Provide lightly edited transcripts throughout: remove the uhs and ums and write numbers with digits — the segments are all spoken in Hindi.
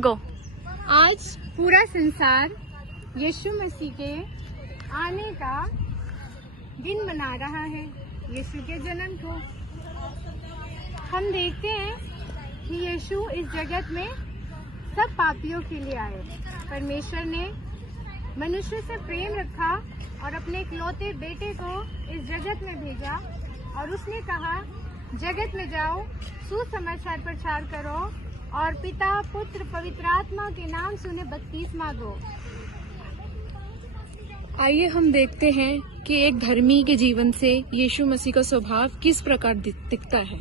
गो। आज पूरा संसार यीशु मसीह के आने का दिन मना रहा है, यीशु के जन्म को। हम देखते हैं कि यीशु इस जगत में सब पापियों के लिए आए। परमेश्वर ने मनुष्य से प्रेम रखा और अपने इकलौते बेटे को इस जगत में भेजा और उसने कहा, जगत में जाओ, सुसमाचार प्रचार करो और पिता, पुत्र, पवित्र आत्मा के नाम से उन्हें बपतिस्मा दो। आइए हम देखते हैं कि एक धर्मी के जीवन से यीशु मसीह का स्वभाव किस प्रकार दिखता है।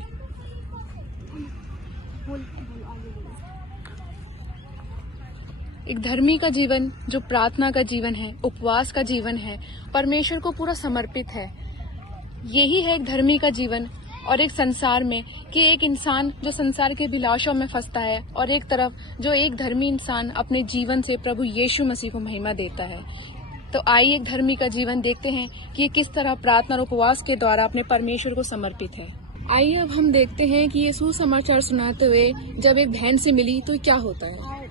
एक धर्मी का जीवन जो प्रार्थना का जीवन है, उपवास का जीवन है, परमेश्वर को पूरा समर्पित है, यही है एक धर्मी का जीवन। और एक संसार में कि एक इंसान जो संसार के अभिलाषों में फंसता है और एक तरफ जो एक धर्मी इंसान अपने जीवन से प्रभु यीशु मसीह को महिमा देता है। तो आइए एक धर्मी का जीवन देखते हैं कि ये किस तरह प्रार्थना और उपवास के द्वारा अपने परमेश्वर को समर्पित है। आइए अब हम देखते हैं कि ये सुसमाचार सुनाते हुए जब एक बहन से मिली तो क्या होता है।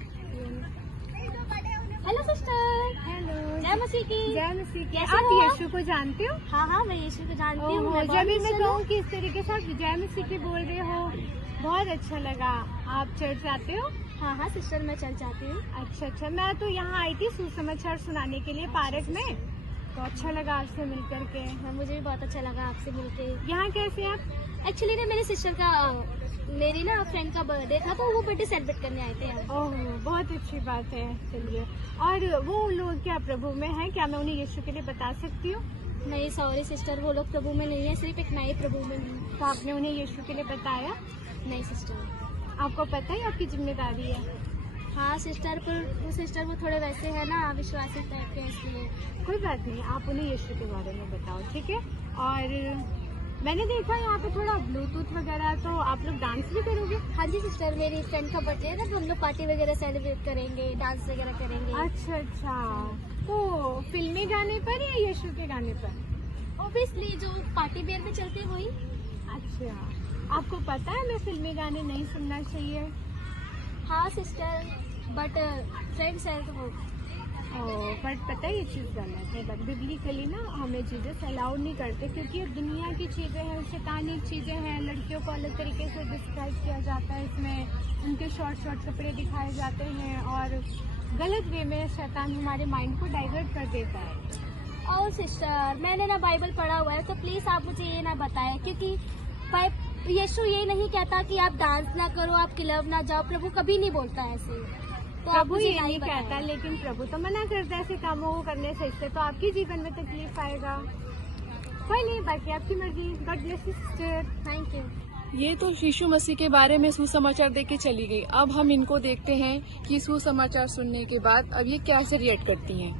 Hello sister. हेलो, जय मसीह की। जय मसीह की। कैसे आप हो? यीशु को जानते हो? हाँ, मैं यीशु को जानती हूँ। ओहो, जब भी मैं कहूँ कि इस तरीके से आप जय मसीह की बोल रहे हो, बहुत अच्छा लगा। आप चर्च आते हो? हाँ सिस्टर, मैं चल जाती हूँ। अच्छा, मैं तो यहाँ आई थी सुसमाचार सुनाने के लिए पार्क में, तो अच्छा लगा आपसे मिल करके। हाँ, मुझे भी बहुत अच्छा लगा आपसे मिलके। यहाँ कैसे आप? एक्चुअली ना मेरी सिस्टर का, मेरी ना फ्रेंड का बर्थडे था, तो वो बर्थडे सेलिब्रेट करने आए थे यहाँ। ओह, बहुत अच्छी बात है। चलिए, और वो लोग क्या प्रभु में हैं? क्या मैं उन्हें यीशु के लिए बता सकती हूँ? नहीं सॉरी सिस्टर, वो लोग प्रभु में नहीं है, सिर्फ एक मैं ही प्रभु में हूँ। तो आपने उन्हें यीशु के लिए बताया? नहीं सिस्टर। आपको पता है आपकी जिम्मेदारी है। हाँ सिस्टर, पर वो सिस्टर वो थोड़े वैसे है ना, विश्वासी टाइप के, इसलिए। कोई बात नहीं, आप उन्हें यीशु के बारे में बताओ, ठीक है? और मैंने देखा यहाँ पे थोड़ा ब्लूटूथ वगैरह, तो आप लोग डांस भी करोगे? हाँ जी सिस्टर, मेरी फ्रेंड का बर्थडे है ना, तो हम लोग पार्टी वगैरह सेलिब्रेट करेंगे, डांस वगैरह करेंगे। अच्छा, तो फिल्मी गाने पर या यीशु के गाने पर? ऑब्वियसली जो पार्टी वेयर में चलते हैं वही। अच्छा, आपको पता है मैं फिल्मी गाने नहीं सुनना चाहिए? हाँ सिस्टर, बट फ्रेंड्स है तो बट पता है ये चीज़ गलत है। बट बिब्लिकली ना हमें जीसस अलाउड नहीं करते, क्योंकि ये दुनिया की चीज़ें हैं, शैतानिक चीज़ें हैं। लड़कियों को अलग तरीके से डिस्क्राइब किया जाता है इसमें, उनके शॉर्ट कपड़े दिखाए जाते हैं और गलत वे में शैतान हमारे माइंड को डाइवर्ट कर देता है। और सिस्टर, मैंने ना बाइबल पढ़ा हुआ है, तो प्लीज आप मुझे ये ना बताएं, क्योंकि यीशु ये नहीं कहता कि आप डांस ना करो, आप क्लब ना जाओ, प्रभु कभी नहीं बोलता है ऐसे। तो आप प्रभु मुझे ये नहीं बताएं। कहता, लेकिन प्रभु तो मना करता है ऐसे कामों को करने से। इससे तो आपके जीवन में तकलीफ आएगा। कोई नहीं, बाकी आपकी मर्जी। God bless you sister. Thank you. ये तो यीशु मसीह के बारे में सुसमाचार दे के चली गई। अब हम इनको देखते हैं कि सुसमाचार सुनने के बाद अब ये कैसे रिएक्ट करती हैं।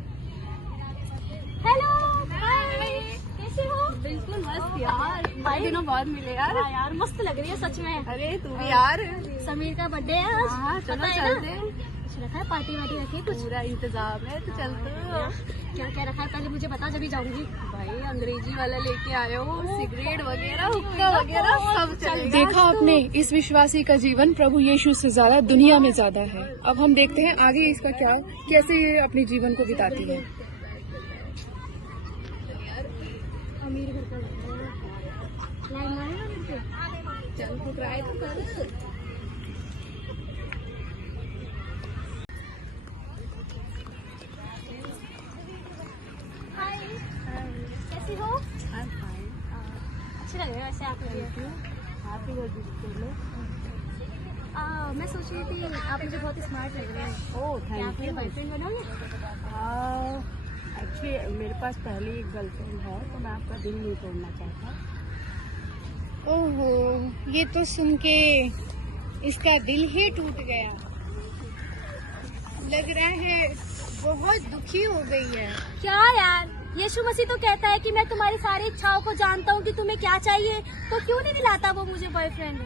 हेलो, हाय, कैसे हो? बिल्कुल मस्त यार, कई दिनों बाद मिले यार। हाँ यार, मस्त लग रही है सच में। अरे तू भी यार। समीर का बर्थडे है आज। हाँ, चलो पता है ना? चलते। कुछ रखा है, पार्टी वार्टी रखी है कुछ? पूरा इंतजाम है, तो चलते हो। क्या क्या रखा है पहले मुझे बता, जब भी जाऊंगी। भाई अंग्रेजी वाला लेके आए हो, सिगरेट वगैरह, हुक्का वगैरह सब चलेगा। देखा आपने, इस विश्वासी का जीवन प्रभु यीशु से ज्यादा दुनिया में ज्यादा है। अब हम देखते हैं आगे इसका क्या, कैसे ये अपने जीवन को बिताती है। अमीर घर का लाइन मारेगा मुझे। चल तो ट्राई तो कर। हाय, कैसी हो? अच्छी लग रही है वैसे आप मुझे। मैं सोच रही थी आप मुझे बहुत स्मार्ट लग रहे हैं। ओह, क्या आप थैंक मेरे यू। बॉयफ्रेंड बनोगे? एक्चुअली मेरे पास पहले एक गर्लफ्रेंड है, तो मैं आपका दिल नहीं तोड़ना चाहता। ओहो, ये तो सुन के इसका दिल ही टूट गया। लग रहा है बहुत दुखी हो गई है। क्या यार, यीशु मसीह तो कहता है कि मैं तुम्हारी सारी इच्छाओं को जानता हूँ कि तुम्हें क्या चाहिए, तो क्यों नहीं दिलाता वो मुझे बॉयफ्रेंड?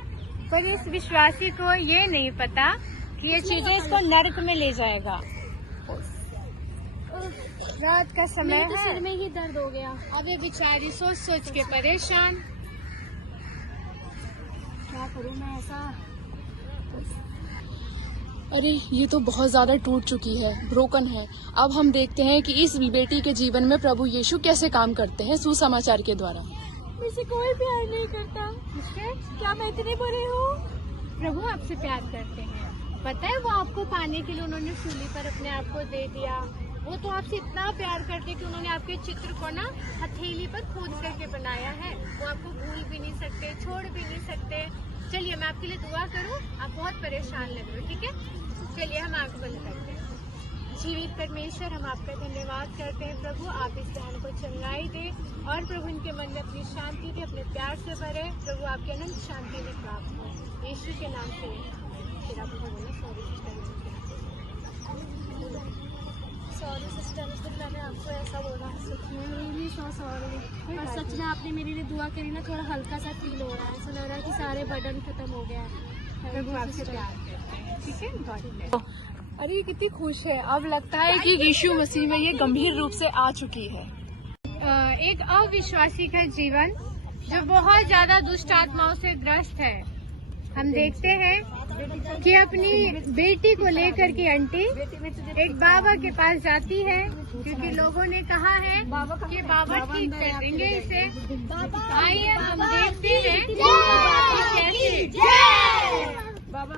पर इस विश्वासी को ये नहीं पता कि ये चीजें इसको नरक में ले जाएगा। रात का समय मेरे तो है, सिर में ही दर्द हो गया। अब ये बेचारी सोच सोच के परेशान। क्या करूँ मैं ऐसा? अरे ये तो बहुत ज्यादा टूट चुकी है, ब्रोकन है। अब हम देखते हैं कि इस बेटी के जीवन में प्रभु यीशु कैसे काम करते हैं सुसमाचार के द्वारा। मुझसे कोई प्यार नहीं करता। क्या मैं इतनी बुरी हूँ? प्रभु आपसे प्यार करते हैं। पता है वो आपको पाने के लिए उन्होंने सूली पर अपने आप को दे दिया। वो तो आपसे इतना प्यार करते कि उन्होंने आपके चित्र को ना हथेली पर खोद करके बनाया है। वो आपको भूल भी नहीं सकते, छोड़ भी नहीं सकते। चलिए मैं आपके लिए दुआ करूं, आप बहुत परेशान लग रहे हो, ठीक है? चलिए हम आंख बंद करते हैं। जीवित परमेश्वर, हम आपका धन्यवाद करते हैं प्रभु, आप इस बहन को चंगाई दे और प्रभु इनके मन में अपनी शांति दे, अपने प्यार से भरे। प्रभु आपकी अनंत शांति भी प्राप्त हो यीशु के नाम से। फिर आप बोला सॉरी सिस्टर, उस दिन मैंने आपको ऐसा बोला, रियली सो सॉरी। और सच में आपने मेरे लिए दुआ करी ना, थोड़ा हल्का सा फील हो रहा है, ऐसा लग रहा है कि सारे बर्डन खत्म हो गया है। प्रभु आपसे प्यार करते हैं, ठीक है? God bless. अरे ये कितनी खुश है। अब लगता है कि यीशु मसीह में ये गंभीर रूप से आ चुकी है। एक अविश्वासी का जीवन जो बहुत ज्यादा दुष्ट आत्माओं से ग्रस्त है। हम देखते हैं कि अपनी बेटी को लेकर के आंटी एक बाबा के पास जाती है, क्योंकि लोगों ने कहा है कि बाबा ठीक कर देंगे इसे। आइए हम देखते हैं कि कैसे बाबा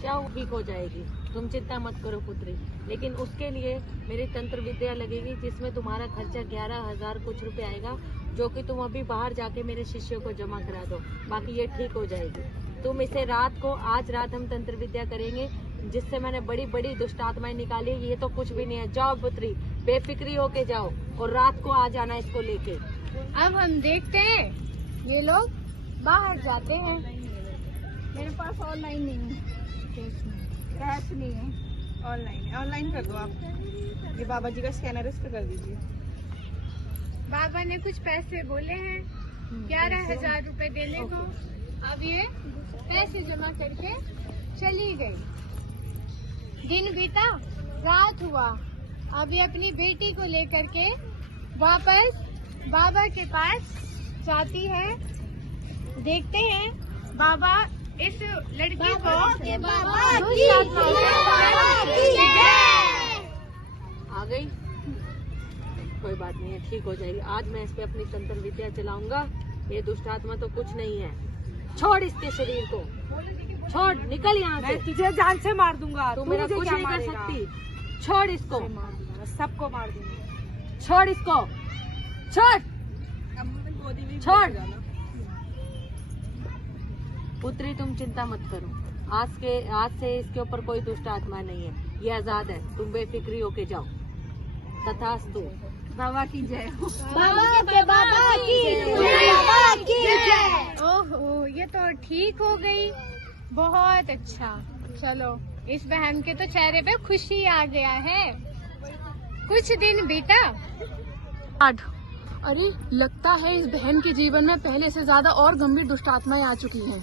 क्या ठीक हो जाएगी, तुम चिंता मत करो पुत्री। लेकिन उसके लिए मेरी तंत्र विद्या लगेगी, जिसमें तुम्हारा खर्चा 11,000 कुछ रुपए आएगा, जो कि तुम अभी बाहर जाके मेरे शिष्यों को जमा करा दो। बाकी ये ठीक हो जाएगी। तुम इसे रात को, आज रात हम तंत्र विद्या करेंगे, जिससे मैंने बड़ी बड़ी दुष्ट आत्माएं निकाली। ये तो कुछ भी नहीं है। जाओ पुत्री, बेफिक्री होके जाओ और रात को आ जाना इसको लेके। अब हम देखते हैं ये लोग बाहर जाते हैं। मेरे पास ऑनलाइन नहीं है, कैश नहीं है, ऑनलाइन कर दो आप। ये बाबा जी का स्कैनर इस पे कर दीजिए। बाबा ने कुछ पैसे बोले हैं 11,000 रुपए देने को। अब ये पैसे जमा करके चली गई। दिन बीता, रात हुआ। अब ये अपनी बेटी को लेकर के वापस बाबा के पास जाती है। देखते हैं बाबा इस लड़की को आ गई, कोई बात नहीं है, ठीक हो जाएगी। आज मैं इस पे अपनी तंत्र विद्या चलाऊंगा। ये दुष्ट आत्मा तो कुछ नहीं है। छोड़ इसके शरीर को, छोड़, निकल यहाँ से। तुझे जान से मार दूंगा। तू मेरा कुछ नहीं कर सकती। छोड़ इसको, सबको मार दूंगा। छोड़ इसको, छोड़, छोड़। पुत्री तुम चिंता मत करो, आज से इसके ऊपर कोई दुष्ट आत्मा नहीं है। ये आजाद है, तुम बेफिक्री होके जाओ। तथास्तु। बाबा की जय। ओहो, ये तो ठीक हो गई। बहुत अच्छा। चलो, इस बहन के तो चेहरे पे खुशी आ गया है। कुछ दिन बीता। अरे लगता है इस बहन के जीवन में पहले से ज्यादा और गंभीर दुष्ट आत्माएं आ चुकी हैं।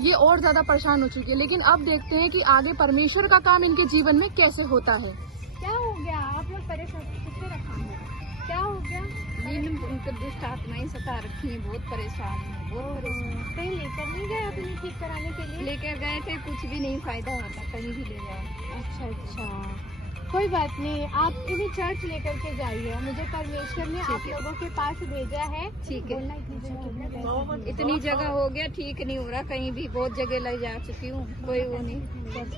ये और ज्यादा परेशान हो चुकी है। लेकिन अब देखते हैं कि आगे परमेश्वर का काम इनके जीवन में कैसे होता है। क्या हो गया? आप लोग परेशान किससे रखा है? क्या हो गया? उनको दुष्ट आत्माएं सता रखी है, बहुत परेशान है, बहुत परेशान। कहीं लेकर नहीं गए अपनी ठीक कराने के लिए? लेकर गए थे, कुछ भी नहीं फायदा होता, कहीं भी ले जाओ। अच्छा, कोई बात नहीं। आप इन्हें चर्च लेकर के जाइए। मुझे परमेश्वर ने आप लोगों के पास भेजा है। ठीक है। बोलना इतनी जगह हो गया, ठीक नहीं हो रहा, कहीं भी बहुत जगह लग जा चुकी हूँ, कोई वो नहीं।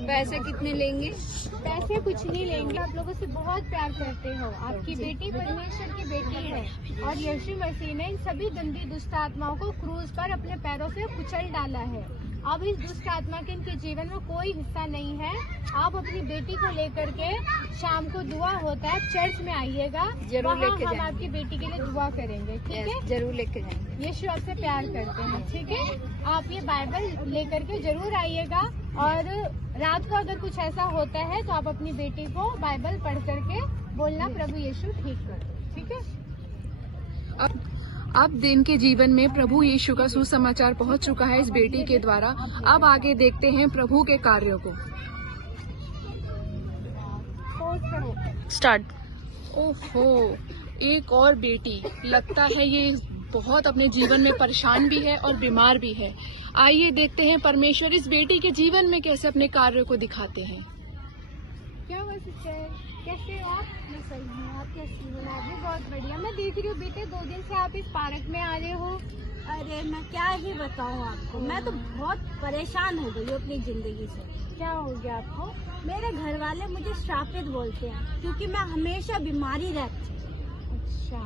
पैसे कितने लेंगे? पैसे कुछ नहीं लेंगे। आप लोगों से बहुत प्यार करते हो। आपकी बेटी परमेश्वर की बेटी है और यीशु मसीह ने इन सभी गंदी दुष्ट आत्माओं को क्रूज पर अपने पैरों से कुचल डाला है। अब इस दुष्ट आत्मा के इनके जीवन में कोई हिस्सा नहीं है। आप अपनी बेटी को लेकर के शाम को दुआ होता है, चर्च में आइएगा, जरूर लेके हम जाएंगे। आपकी बेटी के लिए दुआ करेंगे, ठीक है? जरूर लेके जाएंगे। यीशु आपसे प्यार करते हैं, ठीक है? आप ये बाइबल लेकर के जरूर आइएगा और रात को अगर कुछ ऐसा होता है तो आप अपनी बेटी को बाइबल पढ़ करके बोलना, प्रभु यीशु ठीक कर दो, ठीक है? अब दिन के जीवन में प्रभु यीशु का सुसमाचार पहुंच चुका है इस बेटी के द्वारा। अब आगे देखते हैं प्रभु के कार्यों को। स्टार्ट। ओहो, एक और बेटी। लगता है ये बहुत अपने जीवन में परेशान भी है और बीमार भी है। आइए देखते हैं परमेश्वर इस बेटी के जीवन में कैसे अपने कार्य को दिखाते हैं। क्या हुआ सिस्टर, कैसे हो आप? मैं सही हूँ, आप कैसी हो? मैं भी बहुत बढ़िया। मैं देख रही हूँ बेटे 2 दिन से आप इस पार्क में आ रहे हो। अरे मैं क्या ही बताऊँ आपको, मैं तो बहुत परेशान हो गई हूँ अपनी जिंदगी से। क्या हो गया आपको? मेरे घर वाले मुझे श्रापित बोलते हैं क्योंकि मैं हमेशा बीमारी रहती हूँ। अच्छा,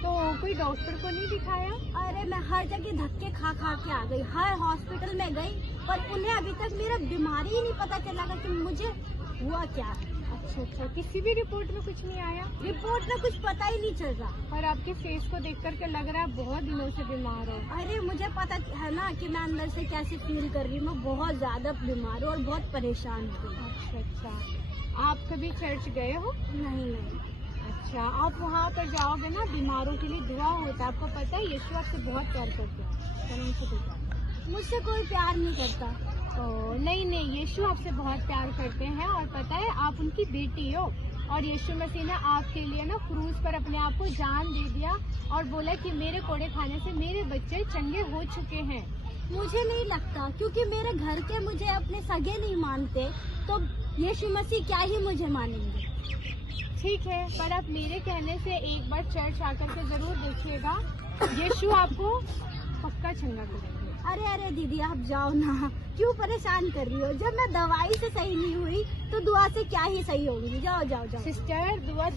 तो कोई डॉक्टर को नहीं दिखाया? अरे मैं हर जगह धक्के खा खा के आ गई, हर हॉस्पिटल में गई, पर उन्हें अभी तक मेरा बीमारी ही नहीं पता चला कि मुझे हुआ क्या है। अच्छा, किसी भी रिपोर्ट में कुछ नहीं आया? रिपोर्ट में कुछ पता ही नहीं चल रहा। और आपके फेस को देख करके लग रहा है बहुत दिनों से बीमार हो। अरे मुझे पता है ना कि मैं अंदर से कैसे फील कर रही हूँ। मैं बहुत ज्यादा बीमार हूँ और बहुत परेशान हूँ। अच्छा, आप कभी चर्च गए हो? नहीं। अच्छा, आप वहाँ पर जाओगे ना, बीमारों के लिए दुआ होता है। आपको पता है यीशु आपसे बहुत प्यार करते हैं। मुझसे कोई प्यार नहीं करता। नहीं, यीशु आपसे बहुत प्यार करते हैं। और पता है आप उनकी बेटी हो, और यीशु मसीह ने आपके लिए ना क्रूज पर अपने आप को जान दे दिया और बोला कि मेरे कोड़े खाने से मेरे बच्चे चंगे हो चुके हैं। मुझे नहीं लगता, क्योंकि मेरे घर के मुझे अपने सगे नहीं मानते, तो यीशु मसीह क्या ही मुझे मानेंगे। ठीक है, पर आप मेरे कहने से एक बार चर्च आकर के जरूर देखिएगा, यीशु आपको पक्का चंगा करेंगे। अरे दीदी आप जाओ ना, क्यों परेशान कर रही हो? जब मैं दवाई से सही नहीं हुई तो दुआ से क्या ही सही होगी। जाओ। सिस्टर, दुआ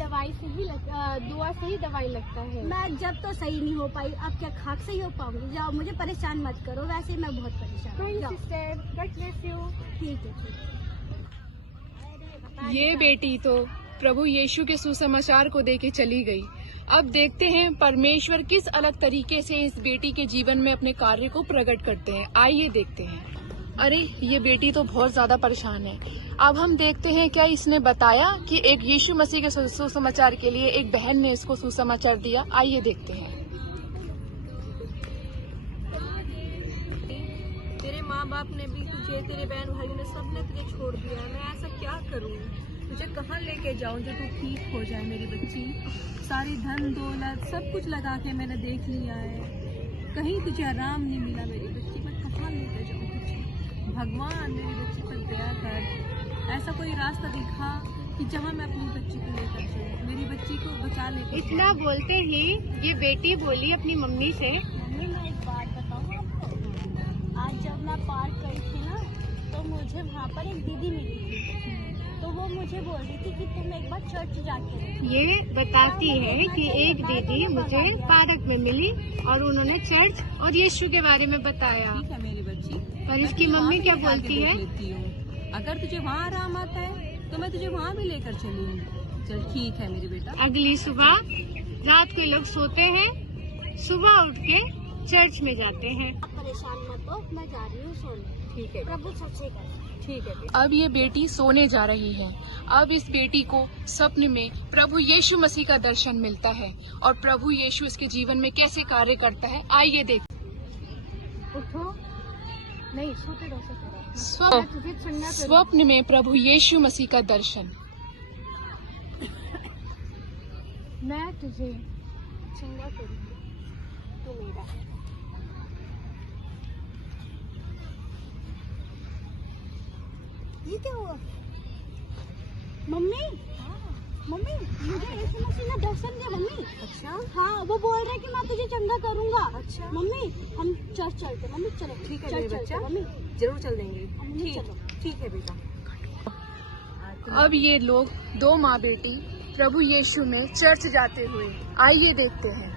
से ही दवाई लगता है। मैं जब तो सही नहीं हो पाई, अब क्या खाक से ही हो पाऊंगी? जाओ, मुझे परेशान मत करो, वैसे ही मैं बहुत परेशान हूँ। जाओ। Sister, God bless you. ठीक है। ये बेटी तो प्रभु यीशु के सुसमाचार को देके चली गई। अब देखते हैं परमेश्वर किस अलग तरीके से इस बेटी के जीवन में अपने कार्य को प्रकट करते हैं। आइए देखते हैं। अरे ये बेटी तो बहुत ज्यादा परेशान है। अब हम देखते हैं क्या इसने बताया कि एक यीशु मसीह के सुसमाचार के लिए एक बहन ने इसको सुसमाचार दिया। आइए देखते हैं। तेरे माँ बाप ने भी तुझे, तेरे बहन भाइयों ने सबने तुझे छोड़ दिया है। मैं ऐसा क्या करूँ? तुझे कहाँ लेके जाऊँ जो तू ठीक हो जाए मेरी बच्ची? सारी धन दौलत सब कुछ लगा के मैंने देख लिया है, कहीं तुझे आराम नहीं मिला मेरी बच्ची। मैं कहाँ लेके जाऊँ तुझे? भगवान मेरी बच्ची पर दया कर, ऐसा कोई रास्ता दिखा कि जहाँ मैं अपनी बच्ची को लेकर जाऊँ, मेरी बच्ची को बचा लेकर। इतना बोलते ही ये बेटी बोली अपनी मम्मी से, मम्मी मैं एक बात बताऊँ आपको, आज जब मैं पार्क गई थी ना, तो मुझे वहाँ पर एक दीदी मिली थी, तो वो मुझे बोल रही थी कि तुम एक बार चर्च जाके देखो। ये बताती है कि एक दीदी मुझे पार्क में मिली और उन्होंने चर्च और यीशु के बारे में बताया। ठीक है मेरी बच्ची, पर इसकी मम्मी क्या बोलती है? अगर तुझे वहाँ आराम आता है तो मैं तुझे वहाँ भी लेकर चलूंगी। चल ठीक है मेरी बेटा। अगली सुबह रात को लोग सोते हैं, सुबह उठ के चर्च में जाते हैं। आप परेशान मत हो, मैं जा रही हूँ सोने। ठीक है, प्रभु सच्चे कर। ठीक है। अब ये बेटी सोने जा रही है। अब इस बेटी को सपने में प्रभु यीशु मसीह का दर्शन मिलता है और प्रभु यीशु इसके जीवन में कैसे कार्य करता है। आइए देखते। उठो, नहीं सोते रहो। स्वप्न में प्रभु यीशु मसीह का दर्शन। मैं तुझे चंगा करूंगी, तू मेरा है। ये क्या हुआ? मम्मी मुझे यीशु मसीह ने दर्शन दिया मम्मी। अच्छा, हाँ, वो बोल रहे कि मैं तुझे चंगा करूंगा। अच्छा मम्मी हम चर्च चलते। मम्मी चलो। ठीक है चर्च मेरे चलते, बच्चा, मम्मी जरूर चल देंगे। मम्मी चलो। ठीक है बेटा। अब ये लोग दो माँ बेटी प्रभु यीशु में चर्च जाते हुए। आइए देखते हैं।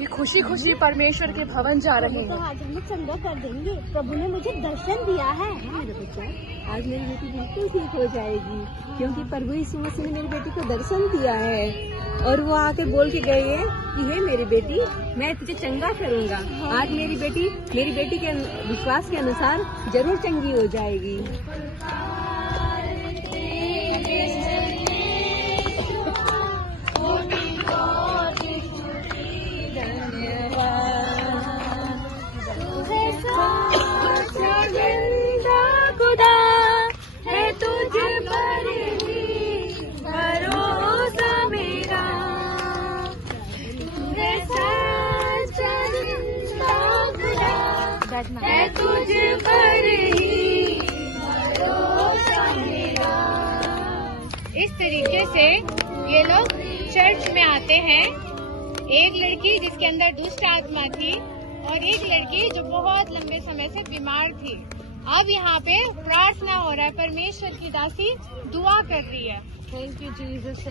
ये खुशी खुशी परमेश्वर के भवन जा रहे तो हैं। आज हमें चंगा कर देंगे, प्रभु ने मुझे दर्शन दिया है। मेरे बच्चा, आज मेरी बेटी बिल्कुल ठीक हो जाएगी, क्योंकि प्रभु यीशु मसीह ने मेरी बेटी को दर्शन दिया है और वो आके बोल के गए हैं कि हे मेरी बेटी, मैं तुझे चंगा करूंगा। आज मेरी बेटी के विश्वास के अनुसार जरूर चंगी हो जाएगी। ये लोग चर्च में आते हैं। एक लड़की जिसके अंदर दुष्ट आत्मा थी और एक लड़की जो बहुत लंबे समय से बीमार थी। अब यहाँ पे प्रार्थना हो रहा है, परमेश्वर की दासी दुआ कर रही है। थैंक यू जीसस,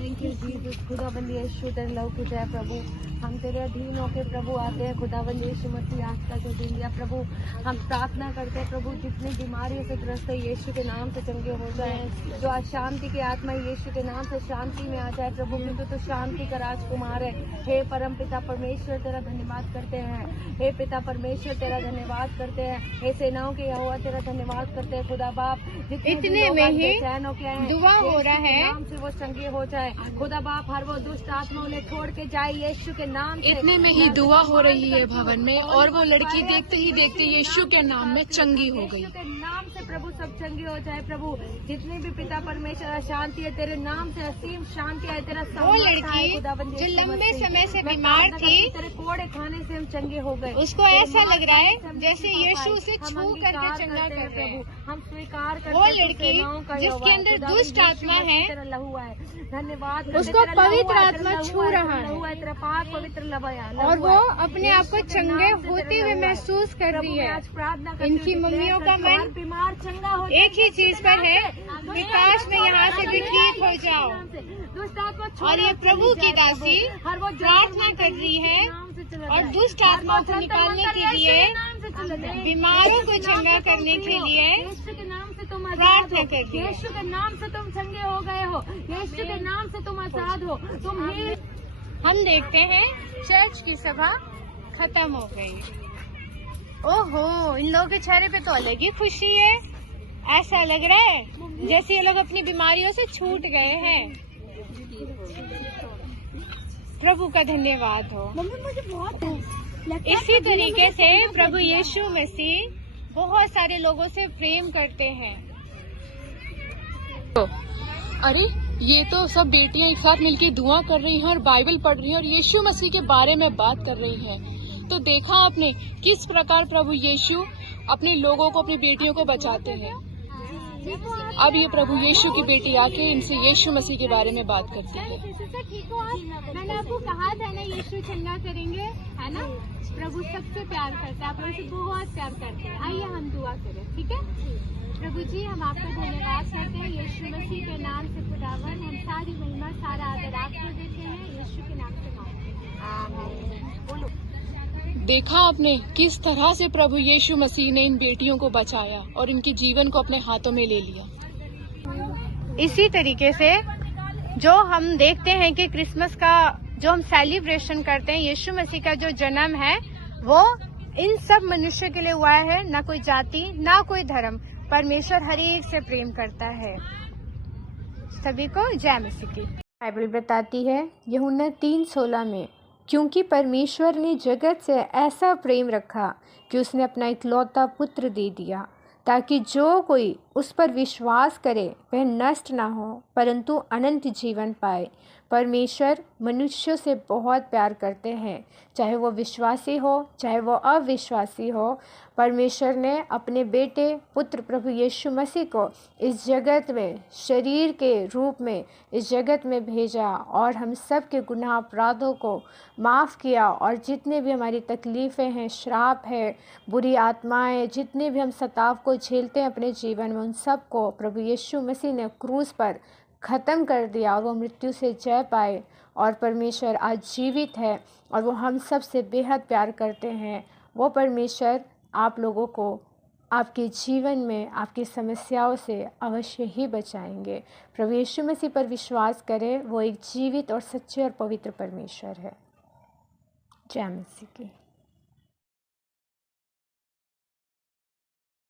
खुदाबंद यीशु तेरे लव कुछ है प्रभु। हम तेरे अधीन होके प्रभु आते हैं खुदाबंद यीशु मसीह, आज का जो दिन दिया प्रभु, हम प्रार्थना करते हैं प्रभु, जितनी बीमारियों से ग्रस्त है यीशु के नाम से चंगे हो जाए। जो अशांति की आत्मा यीशु के नाम से शांति में आ जाए प्रभु, क्योंकि तो शांति का राजकुमार है। हे परम पिता परमेश्वर तेरा धन्यवाद करते हैं। हे पिता परमेश्वर तेरा धन्यवाद करते हैं। हे सेनाओं के यहोवा तेरा धन्यवाद करते हैं खुदा बाप। इतने में ही दुआ हो रहा है से वो चंगे हो जाए खुदा बाप। हर वो दुष्ट आत्मा उन्हें छोड़ के जाए यीशु के नाम से। इतने में ही दुआ हो रही है भवन में और वो लड़की देखते ही देखते यीशु के नाम में चंगी हो गई। यीशु के नाम से प्रभु सब चंगे हो जाए प्रभु। जितनी भी पिता परमेश्वर शांति है तेरे नाम से, असीम शांति है तेरा। वो लड़की जो लंबे समय से बीमार थी, तेरे कोड़े खाने से हम चंगे हो गए। उसको ऐसा लग रहा है जैसे यीशु उसे छू करके चंगा कर रहे हैं। हम स्वीकार करते वो लड़की जिसके अंदर दुष्ट आत्मा है, लहू है, धन्यवाद उसको पवित्र आत्मा छू रहा है तेरा पाक पवित्र लवाया, और वो अपने आप को चंगे होते हुए महसूस कर रही है। आज प्रार्थना इनकी मम्मियों का मन बीमार चंगा हो एक ही चीज पर है कि काश मैं यहाँ से भी ठीक हो जाऊँ। और ये प्रभु की दासी प्रार्थना कर रही है और दुष्ट आत्मा को निकालने के लिए, बीमारों को चंगा करने के लिए प्रार्थना कर रही है। यीशु के नाम से तुम चंगे हो गए हो, यीशु के नाम से तुम आजाद हो। तुम ही हम देखते हैं चर्च की सभा खत्म हो गई। ओहो, इन लोगों के चेहरे पे तो अलग ही खुशी है। ऐसा लग रहा है जैसे ये लोग अपनी बीमारियों से छूट गए हैं। प्रभु का धन्यवाद हो। मुझे बहुत इसी तरीके से प्रभु यीशु मसीह बहुत सारे लोगों से प्रेम करते हैं। अरे ये तो सब बेटियां एक साथ मिलकर दुआ कर रही हैं और बाइबल पढ़ रही हैं और यीशु मसीह के बारे में बात कर रही हैं। तो देखा आपने किस प्रकार प्रभु यीशु अपने लोगों को, अपनी बेटियों को बचाते हैं। अब ये प्रभु यीशु की बेटी आके इनसे यीशु मसीह के बारे में बात करती है। ठीक हो आप? मैंने आपको कहा था ना यीशु चंगा करेंगे, है ना। प्रभु सबसे प्यार करता है, आप उसे बहुत प्यार करते हैं। आइए हम दुआ करें, ठीक है। प्रभु जी, हम आपका धन्यवाद करते हैं यीशु मसीह के नाम से। खुदावन, हम सारी महिमा सारा आदर आपको देते हैं यीशु के नाम से मांगते हैं। देखा आपने किस तरह से प्रभु यीशु मसीह ने इन बेटियों को बचाया और इनके जीवन को अपने हाथों में ले लिया। इसी तरीके से जो हम देखते हैं कि क्रिसमस का जो हम सेलिब्रेशन करते हैं, यीशु मसीह का जो जन्म है वो इन सब मनुष्य के लिए हुआ है। ना कोई जाति, ना कोई धर्म। परमेश्वर हर एक से प्रेम करता है। सभी को जय मसीह की। बाइबल बताती है यूहन्ना 3:16 में, क्योंकि परमेश्वर ने जगत से ऐसा प्रेम रखा कि उसने अपना इकलौता पुत्र दे दिया, ताकि जो कोई उस पर विश्वास करे वह नष्ट ना हो परंतु अनंत जीवन पाए। परमेश्वर मनुष्यों से बहुत प्यार करते हैं, चाहे वो विश्वासी हो चाहे वो अविश्वासी हो। परमेश्वर ने अपने बेटे पुत्र प्रभु यीशु मसीह को इस जगत में शरीर के रूप में इस जगत में भेजा और हम सब के गुनाह अपराधों को माफ़ किया। और जितने भी हमारी तकलीफ़ें हैं, श्राप है, बुरी आत्माएं, जितने भी हम सताव को झेलते हैं अपने जीवन में, उन सब को प्रभु यीशु मसीह ने क्रूस पर ख़त्म कर दिया और वो मृत्यु से जय पाए। और परमेश्वर आज जीवित है और वो हम सब से बेहद प्यार करते हैं। वो परमेश्वर आप लोगों को आपके जीवन में आपकी समस्याओं से अवश्य ही बचाएंगे। प्रभु यीशु मसीह पर विश्वास करें, वो एक जीवित और सच्चे और पवित्र परमेश्वर है। जय मसीह की।